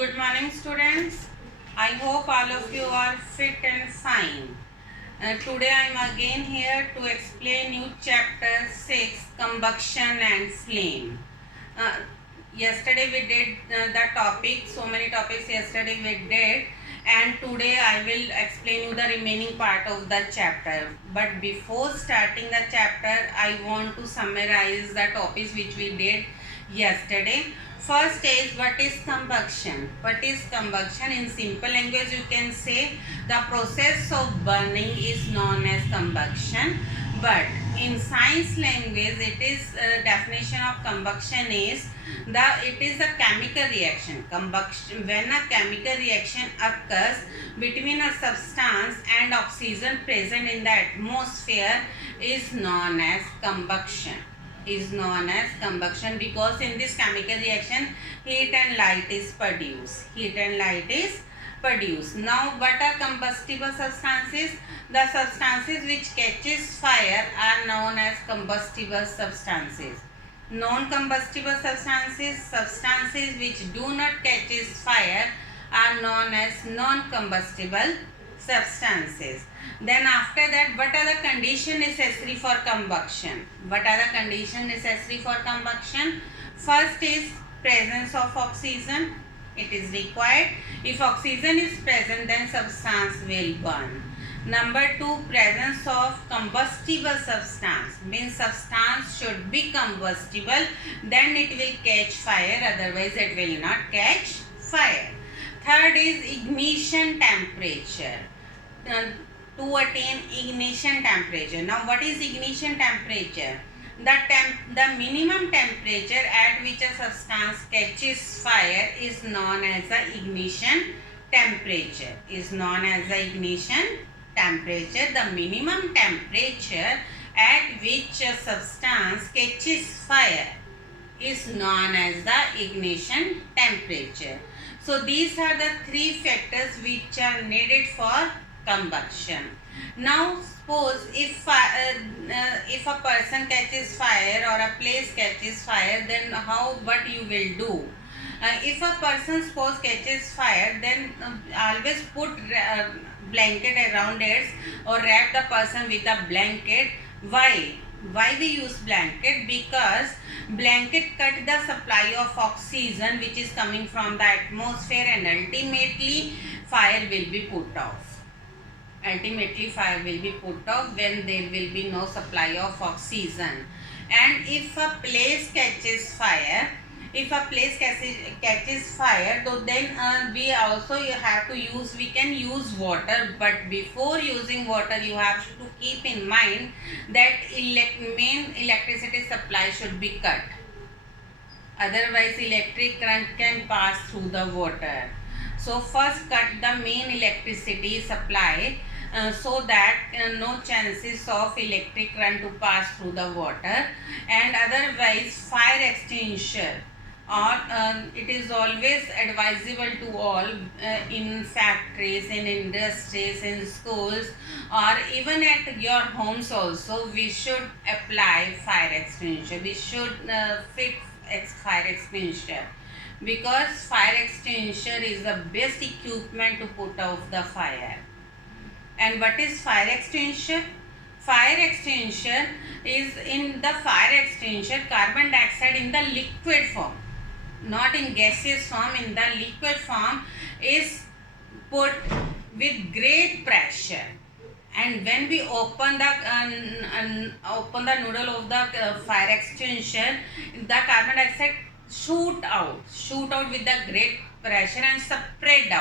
Good morning, students. I hope all of you are fit and fine. Today I am again here to explain you chapter 6, combustion and flame. Uh, Yesterday we did the topic, so many topics yesterday we did, and today I will explain you the remaining part of the chapter. But before starting the chapter, I want to summarize the topics which we did yesterday. First is, what is combustion? What is combustion? In simple language you can say the process of burning is known as combustion, but in science language it is definition of combustion is it is a chemical reaction. Combustion, when a chemical reaction occurs between a substance and oxygen present in the atmosphere is known as combustion. Because in this chemical reaction heat and light is produced. Now, what are combustible substances? The substances which catches fire are known as combustible substances. Non-combustible substances which do not catches fire are known as non-combustible substances. Then after that, what are the conditions necessary for combustion? First is presence of oxygen. It is required. If oxygen is present, then substance will burn. Number 2, presence of combustible substance, means substance should be combustible, then it will catch fire, otherwise it will not catch fire. Third is ignition temperature. To attain ignition temperature. Now what is ignition temperature? The minimum temperature at which a substance catches fire is known as the ignition temperature. The minimum temperature at which a substance catches fire is known as the ignition temperature. So these are the three factors which are needed for combustion. Now suppose if a person catches fire or a place catches fire, then what you will do? If a person suppose catches fire, then always put blanket around it or wrap the person with a blanket. Why we use blanket? Because blanket cut the supply of oxygen which is coming from the atmosphere, and ultimately fire will be put off. When there will be no supply of oxygen. And if a place catches fire, so then we can use water. But before using water, you have to keep in mind that main electricity supply should be cut. Otherwise electric current can pass through the water. So first cut the main electricity supply so that no chances of electric current to pass through the water. And otherwise fire extinguisher, or it is always advisable to all in factories, in industries, in schools, or even at your homes also, we should apply fire extinguisher. We should fit fire extinguisher, because fire extinguisher is the best equipment to put out the fire. And what is fire extinguisher? Fire extinguisher is, in the fire extinguisher, carbon dioxide in the liquid form, not in gaseous form, in the liquid form, is put with great pressure. And when we open the noodle of the fire extinguisher, the carbon dioxide shoot out with the great pressure and spread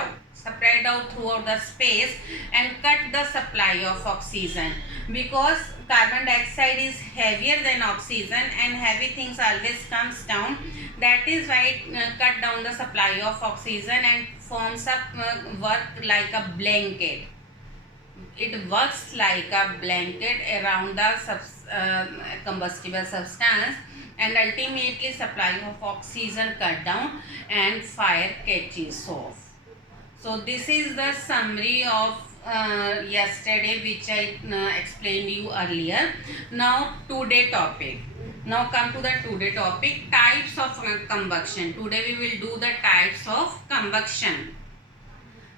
out throughout the space and cut the supply of oxygen. Because carbon dioxide is heavier than oxygen, and heavy things always comes down. That is why it cut down the supply of oxygen and forms a work like a blanket. It works like a blanket around the combustible substance, and ultimately supply of oxygen cut down and fire catches off. So this is the summary of yesterday which I explained you earlier. Now today topic. Now come to the today topic, types of combustion. Today we will do the types of combustion.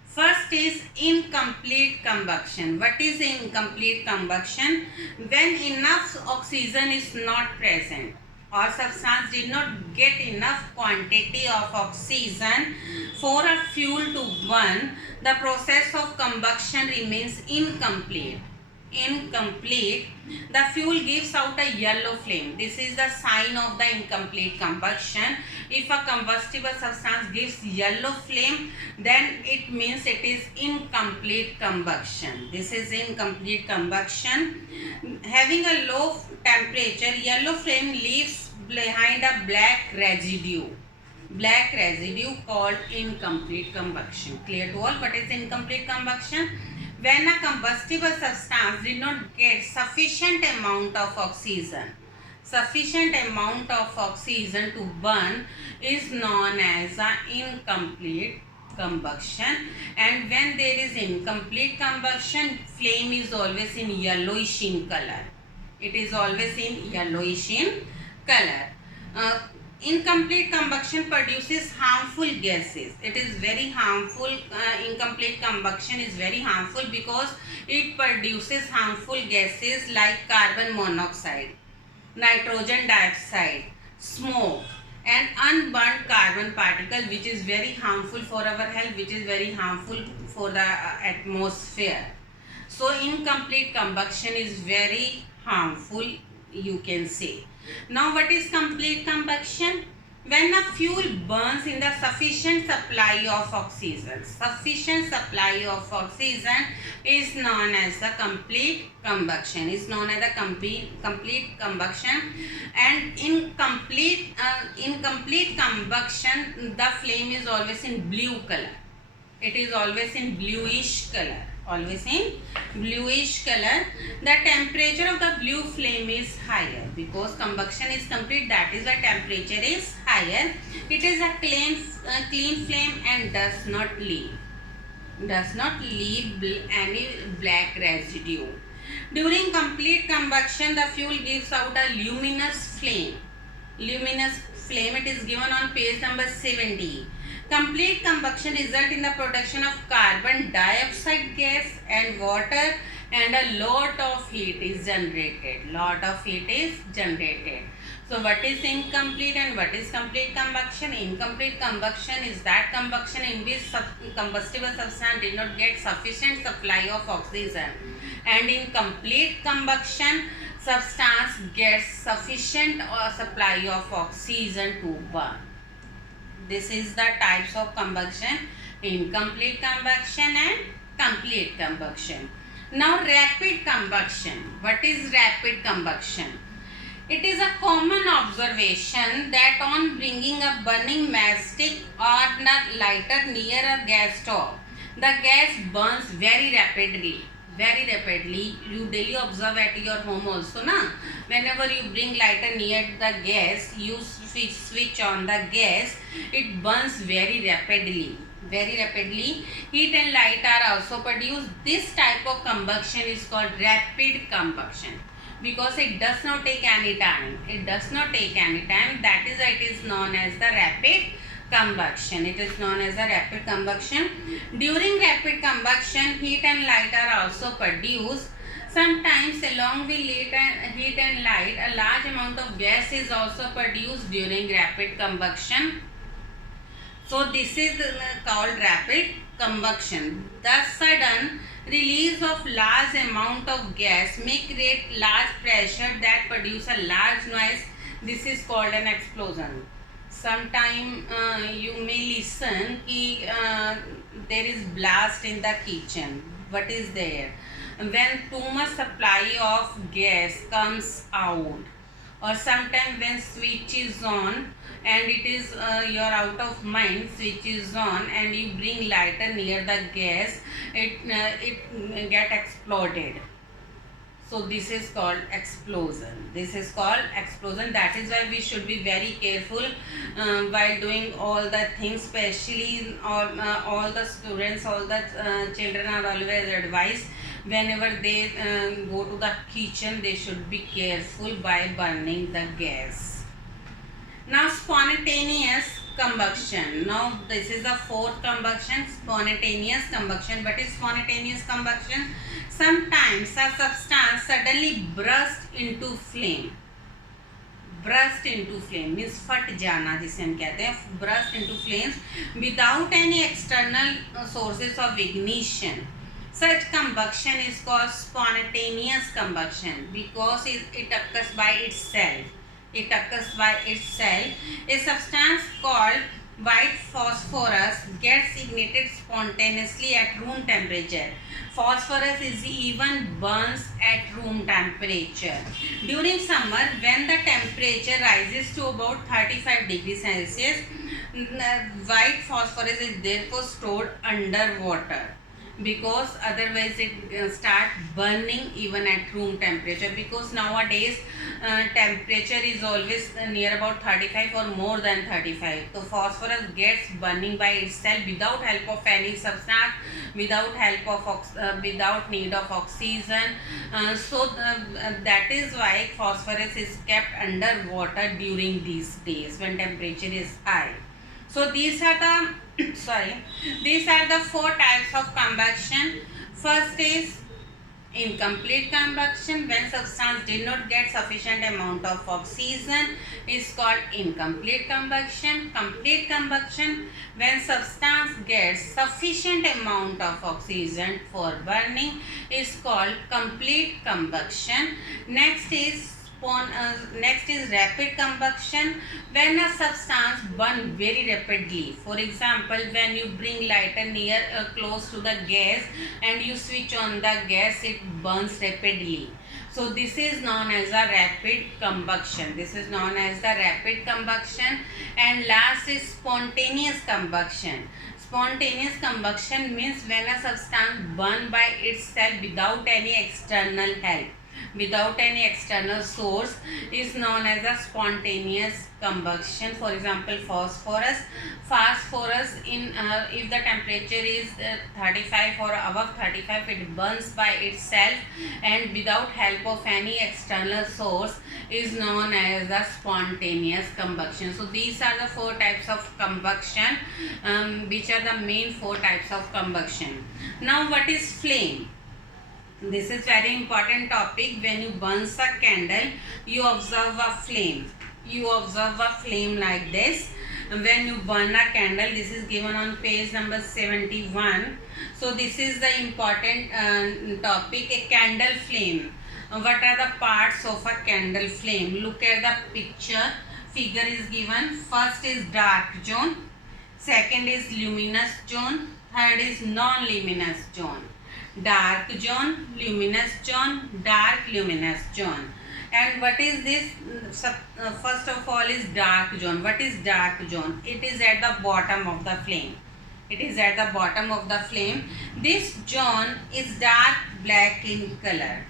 First is incomplete combustion. What is incomplete combustion? When enough oxygen is not present or substance did not get enough quantity of oxygen for a fuel to burn, the process of combustion remains incomplete. The fuel gives out a yellow flame. This is the sign of the incomplete combustion. If a combustible substance gives yellow flame, then it means it is incomplete combustion. This is incomplete combustion. Having a low temperature, yellow flame leaves behind a black residue called incomplete combustion. Clear to all what is incomplete combustion? When a combustible substance did not get sufficient amount of oxygen to burn is known as an incomplete combustion. And when there is incomplete combustion, flame is always in yellowish in color. It is always in yellowish in color. Incomplete combustion produces harmful gases. It is very harmful. Incomplete combustion is very harmful because it produces harmful gases like carbon monoxide, nitrogen dioxide, smoke, and unburnt carbon particle, which is very harmful for our health, which is very harmful for the atmosphere. So incomplete combustion is very harmful, you can say. Now what is complete combustion? When a fuel burns in the sufficient supply of oxygen. Sufficient supply of oxygen is known as the complete combustion. Is known as the complete combustion. And in complete combustion, the flame is always in blue color. It is always in bluish color. Always in bluish color. The temperature of the blue flame is higher because combustion is complete. That is why temperature is higher. It is a clean flame and does not leave any black residue. During complete combustion, the fuel gives out a luminous flame. It is given on page number 70. Complete combustion results in the production of carbon dioxide gas and water, and a lot of heat is generated. So what is incomplete and what is complete combustion? Incomplete combustion is that combustion in which combustible substance did not get sufficient supply of oxygen, and in complete combustion, substance gets sufficient supply of oxygen to burn. This is the types of combustion: incomplete combustion and complete combustion. Now rapid combustion. What is rapid combustion? It is a common observation that on bringing a burning matchstick or a lighter near a gas stove, the gas burns very rapidly. You daily observe at your home also, na? Whenever you bring lighter near the gas, you switch on the gas, it burns very rapidly. Heat and light are also produced. This type of combustion is called rapid combustion because it does not take any time. That is why it is known as the rapid combustion. During rapid combustion, heat and light are also produced. Sometimes along with heat and light, a large amount of gas is also produced during rapid combustion. So this is called rapid combustion. The sudden release of large amount of gas may create large pressure that produce a large noise. This is called an explosion. Sometime you may listen ki there is blast in the kitchen. What is there? When too much supply of gas comes out, or sometime when switch is on and it is you are out of mind, switch is on and you bring lighter near the gas, it get exploded. So this is called explosion. That is why we should be very careful while doing all the things, especially all the students, all the children are always advised whenever they go to the kitchen, they should be careful by burning the gas. Now spontaneous combustion. Now this is the fourth combustion, spontaneous combustion. What is spontaneous combustion? Sometimes a substance suddenly bursts into flame. Burst into flame means फट जाना, जिसे हम कहते हैं burst into flames without any external sources of ignition. Such combustion is called spontaneous combustion because it occurs by itself. It occurs by itself. A substance called white phosphorus gets ignited spontaneously at room temperature. Phosphorus is even burns at room temperature. During summer, when the temperature rises to about 35 degrees Celsius, white phosphorus is therefore stored underwater, because otherwise it start burning even at room temperature, because nowadays temperature is always near about 35 or more than 35. So phosphorus gets burning by itself without help of any substance, without help of without need of oxygen. That is why phosphorus is kept underwater during these days when temperature is high. So these are the these are the four types of combustion. First is incomplete combustion, when substance did not get sufficient amount of oxygen is called incomplete combustion. Complete combustion, when substance gets sufficient amount of oxygen for burning is called complete combustion. Next is rapid combustion, when a substance burns very rapidly. For example, when you bring lighter near close to the gas and you switch on the gas, it burns rapidly. So this is known as a rapid combustion. This is known as the rapid combustion. And last is spontaneous combustion. Spontaneous combustion means when a substance burns by itself without any external help, without any external source, is known as a spontaneous combustion. For example, phosphorus in if the temperature is 35 or above 35, it burns by itself and without help of any external source, is known as a spontaneous combustion. So these are the four types of combustion, which are the main four types of combustion. Now what is flame? This is very important topic. When you burn a candle, you observe a flame. You observe a flame like this. When you burn a candle, this is given on page number 71. So this is the important topic, a candle flame. What are the parts of a candle flame? Look at the picture. Figure is given. First is dark zone. Second is luminous zone. Third is non-luminous zone. Dark zone, luminous zone, dark luminous zone. And what is this? First of all is dark zone. What is dark zone? It is at the bottom of the flame. It is at the bottom of the flame. This zone is dark black in color.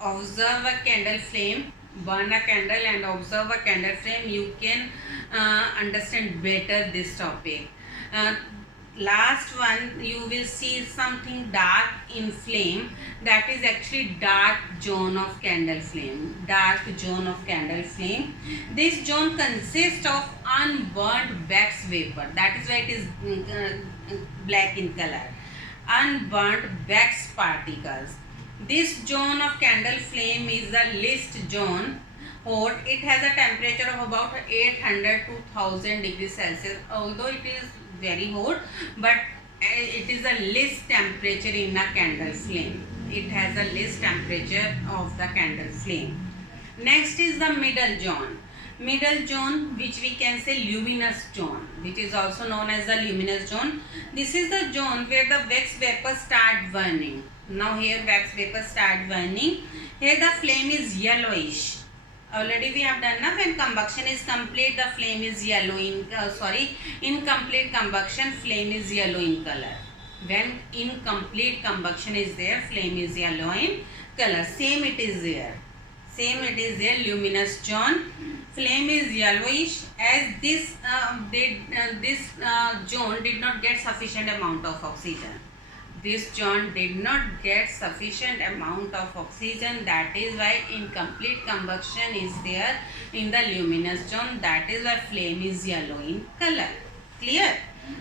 Observe a candle flame. Burn a candle and observe a candle flame. You can understand better this topic. Last one, you will see something dark in flame. That is actually dark zone of candle flame. Dark zone of candle flame. This zone consists of unburnt wax vapor. That is why it is black in color. Unburnt wax particles. This zone of candle flame is the least zone. Hot. It has a temperature of about 800 to 1000 degrees Celsius. Although it is very hot, but it is the least temperature in a candle flame. It has the least temperature of the candle flame. Next is the middle zone. Middle zone, which we can say luminous zone, which is also known as the luminous zone. This is the zone where the wax vapor start burning. Now here wax vapor start burning. Here the flame is yellowish. Already we have done now, when combustion is complete, the flame is yellow in incomplete combustion, flame is yellow in color. When incomplete combustion is there, flame is yellow in color. Same it is there. Luminous zone, flame is yellowish, as this zone did not get sufficient amount of oxygen. This zone did not get sufficient amount of oxygen. That is why incomplete combustion is there in the luminous zone. That is why flame is yellow in color. Clear?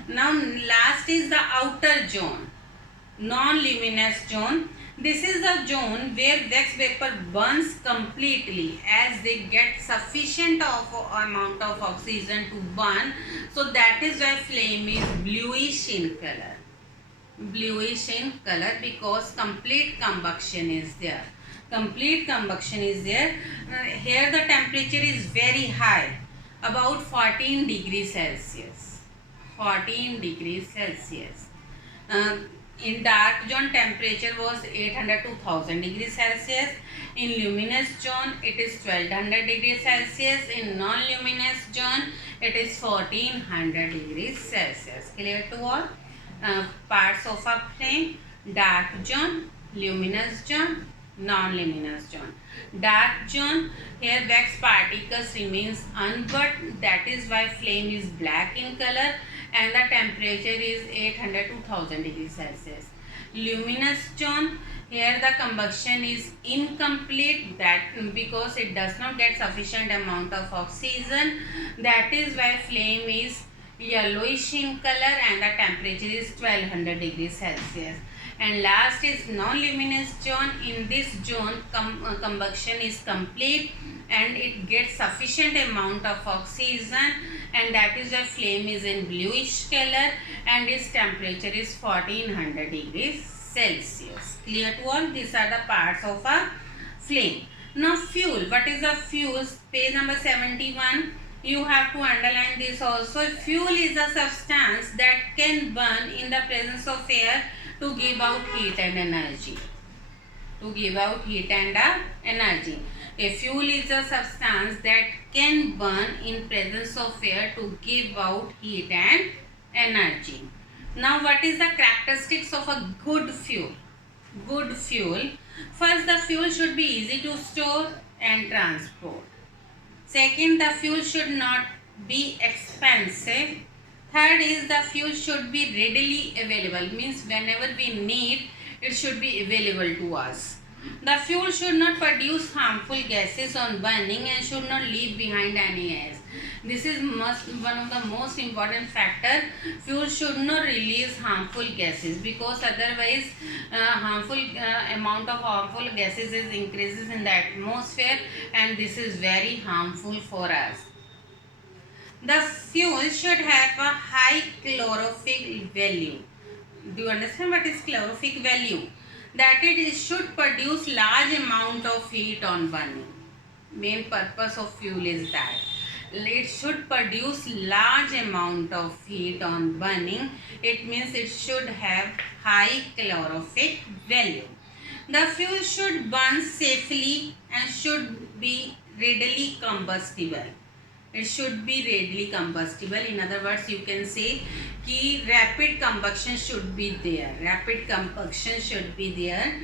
Now last is the outer zone, non-luminous zone. This is the zone where wax vapor burns completely as they get sufficient of amount of oxygen to burn. So that is why flame is bluish in color. Bluish in color because complete combustion is there. Complete combustion is there. Here the temperature is very high, about 14 degrees Celsius. 14 degrees Celsius. In dark zone temperature was 800 to 1000 degrees Celsius. In luminous zone it is 1200 degrees Celsius. In non-luminous zone it is 1400 degrees Celsius. Clear to all? Parts of a flame: dark zone, luminous zone, non-luminous zone. Dark zone, here wax particles remains unburned, that is why flame is black in color and the temperature is 800 to 1000 degrees Celsius. Luminous zone, here the combustion is incomplete, that because it does not get sufficient amount of oxygen, that is why flame is yellowish in color and the temperature is 1200 degrees Celsius. And last is non-luminous zone. In this zone combustion is complete and it gets sufficient amount of oxygen, and that is why flame is in bluish color and its temperature is 1400 degrees Celsius. Clear to all? These are the parts of a flame. Now fuel. What is the fuel? Page number 71. You have to underline this also. Fuel is a substance that can burn in the presence of air to give out heat and energy. To give out heat and energy. A fuel is a substance that can burn in presence of air to give out heat and energy. Now what is the characteristics of a good fuel? Good fuel. First, the fuel should be easy to store and transport. Second, the fuel should not be expensive. Third is the fuel should be readily available. Means whenever we need, it should be available to us. The fuel should not produce harmful gases on burning and should not leave behind any gas. This is one of the most important factor. Fuel should not release harmful gases because otherwise amount of harmful gases is increases in the atmosphere and this is very harmful for us. The fuel should have a high calorific value. Do you understand what is calorific value? That it should produce large amount of heat on burning. Main purpose of fuel is that it should produce large amount of heat on burning. It means it should have high calorific value. The fuel should burn safely and should be readily combustible. It should be readily combustible. In other words, you can say कि rapid combustion should be there. Rapid combustion should be there.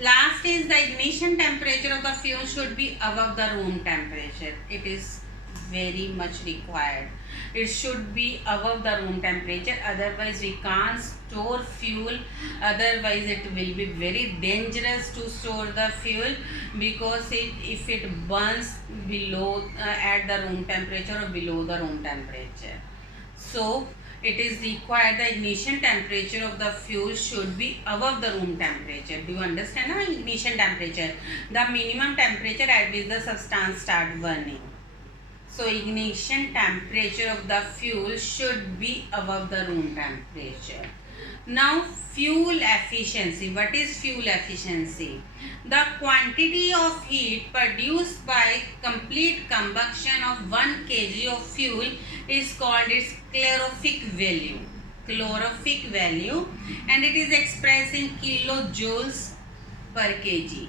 Last is the ignition temperature of the fuel should be above the room temperature. It is very much required. It should be above the room temperature. Otherwise, we can't store fuel. Otherwise, it will be very dangerous to store the fuel because if it burns below at the room temperature or below the room temperature. So, it is required the ignition temperature of the fuel should be above the room temperature. Do you understand? Ignition temperature, the minimum temperature at which the substance start burning. So ignition temperature of the fuel should be above the room temperature. Now fuel efficiency. What is fuel efficiency? The quantity of heat produced by complete combustion of 1 kg of fuel is called its calorific value. Calorific value, and it is expressed in kilojoules per kg.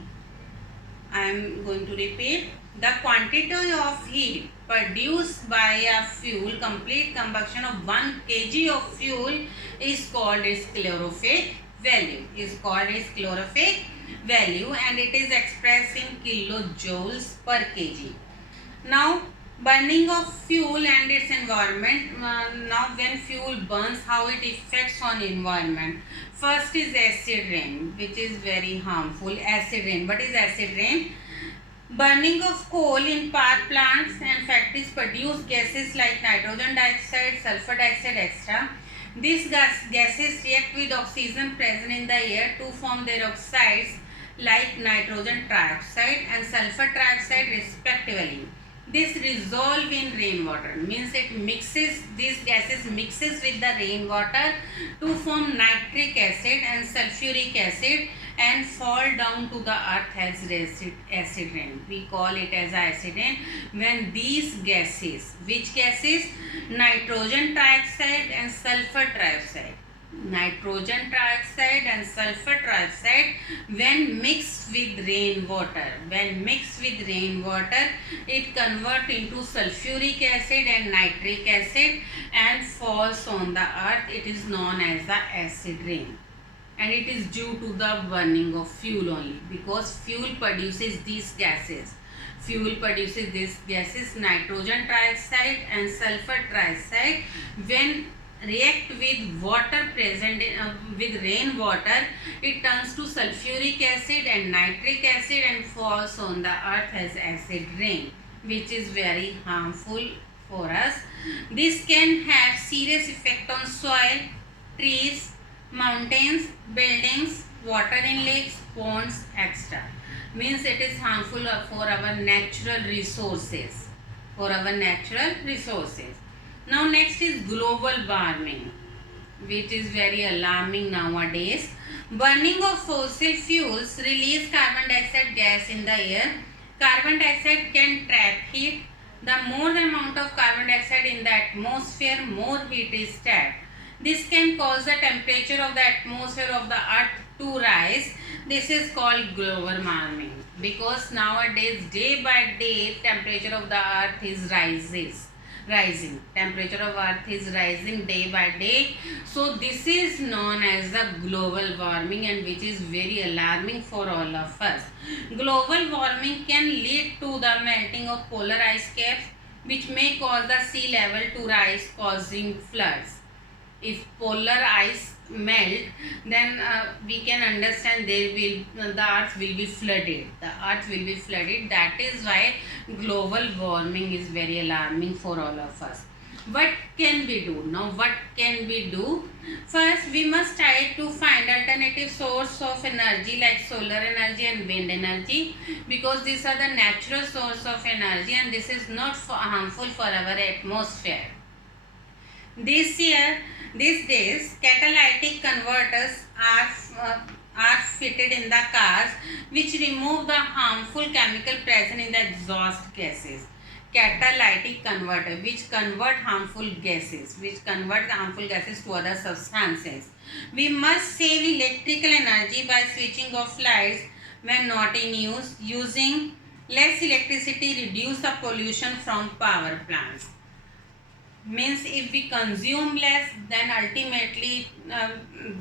I am going to repeat. The quantity of heat produced by a fuel, complete combustion of 1 kg of fuel is called its calorific value. Is called its calorific value and it is expressed in kilojoules per kg. Now Burning of fuel and its environment. Now when fuel burns, how it affects on environment. First is acid rain, which is very harmful. Acid rain. What is acid rain? Burning of coal in power plants and factories produce gases like nitrogen dioxide, sulfur dioxide, etc. These gases react with oxygen present in the air to form their oxides like nitrogen trioxide and sulfur trioxide respectively. This resolve in rainwater, means it mixes, these gases mixes with the rainwater to form nitric acid and sulfuric acid and fall down to the earth as acid rain. We call it as acid rain when these gases, which gases? Nitrogen trioxide and sulfur trioxide. Nitrogen trioxide and sulfur trioxide, when mixed with rainwater, it converts into sulfuric acid and nitric acid and falls on the earth. It is known as the acid rain, and it is due to the burning of fuel only, because fuel produces these gases. Nitrogen trioxide and sulfur trioxide, when react with water present in, with rainwater, it turns to sulfuric acid and nitric acid and falls on the earth as acid rain, which is very harmful for us. This can have serious effect on soil, trees, mountains, buildings, water in lakes, ponds, etc. Means it is harmful for our natural resources. Now next is global warming, which is very alarming nowadays. Burning of fossil fuels release carbon dioxide gas in the air. Carbon dioxide can trap heat. The more the amount of carbon dioxide in the atmosphere, more heat is trapped. This can cause the temperature of the atmosphere of the earth to rise. This is called global warming, because nowadays day by day temperature of the earth is rising. Temperature of earth is rising day by day. So this is known as the global warming, and which is very alarming for all of us. Global warming can lead to the melting of polar ice caps, which may cause the sea level to rise, causing floods. If polar ice melt, then we can understand the earth will be flooded. That is why global warming is very alarming for all of us. What can we do now? First, we must try to find alternative source of energy like solar energy and wind energy, because these are the natural source of energy and this is not harmful for our atmosphere. These days, catalytic converters are fitted in the cars, which remove the harmful chemical present in the exhaust gases. Catalytic converter, which convert harmful gases to other substances. We must save electrical energy by switching off lights when not in use. Using less electricity reduce the pollution from power plants. Means if we consume less, then ultimately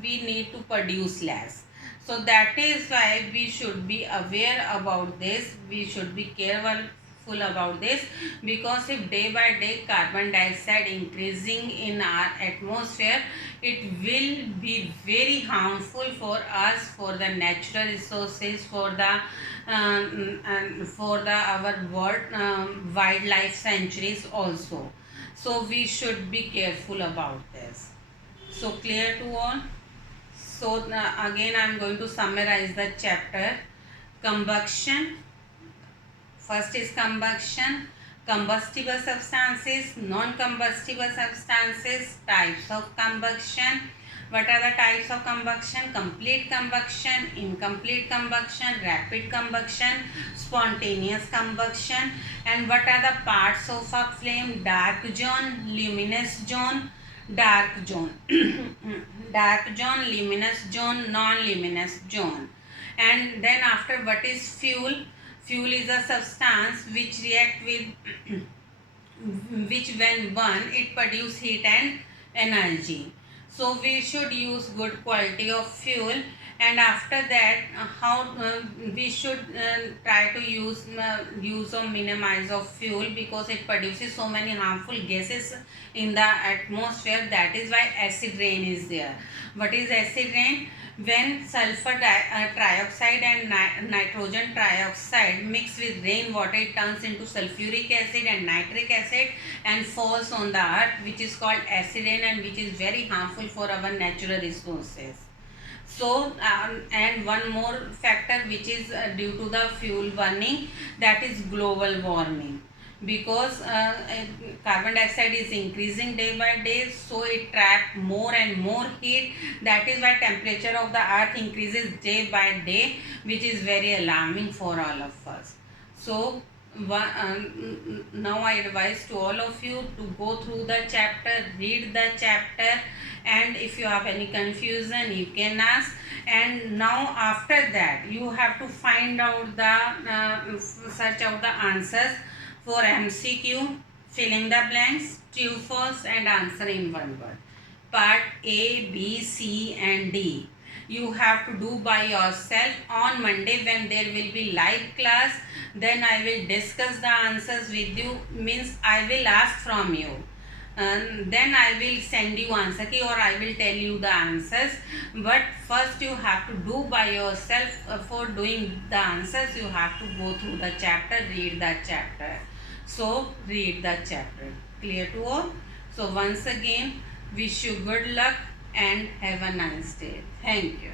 we need to produce less. So that is why we should be aware about this. We should be careful about this, because if day by day carbon dioxide increasing in our atmosphere, it will be very harmful for us, for the natural resources, for the our world wildlife sanctuaries also. So we should be careful about this. So clear to all? So again I am going to summarize the chapter. Combustion. First is combustion. Combustible substances, non-combustible substances, types of combustion. What are the types of combustion? Complete combustion, incomplete combustion, rapid combustion, spontaneous combustion. And what are the parts of a flame? Dark zone, luminous zone, dark zone, luminous zone, non-luminous zone. And then after, what is fuel? Fuel is a substance which react with which when burned it produce heat and energy. So we should use good quality of fuel, And after that, how we should try to use or minimize of fuel, because it produces so many harmful gases in the atmosphere. That is why acid rain is there. What is acid rain? When sulfur trioxide and nitrogen trioxide mix with rainwater, it turns into sulfuric acid and nitric acid and falls on the earth, which is called acid rain, and which is very harmful for our natural resources. So and one more factor which is due to the fuel burning, that is global warming, because carbon dioxide is increasing day by day, so it traps more and more heat. That is why temperature of the earth increases day by day, which is very alarming for all of us. So now I advise to all of you to go through the chapter, read the chapter, and if you have any confusion you can ask. And now after that you have to find out the search out the answers for MCQ, filling the blanks, true, false, and answer in one word. Part A, B, C, and D you have to do by yourself. On Monday when there will be live class, then I will discuss the answers with you, means I will ask from you, and then I will send you answer key, or I will tell you the answers. But first you have to do by yourself. For doing the answers you have to go through the chapter, read the chapter. So read the chapter. Clear to all? So once again, wish you good luck and have a nice day. Thank you.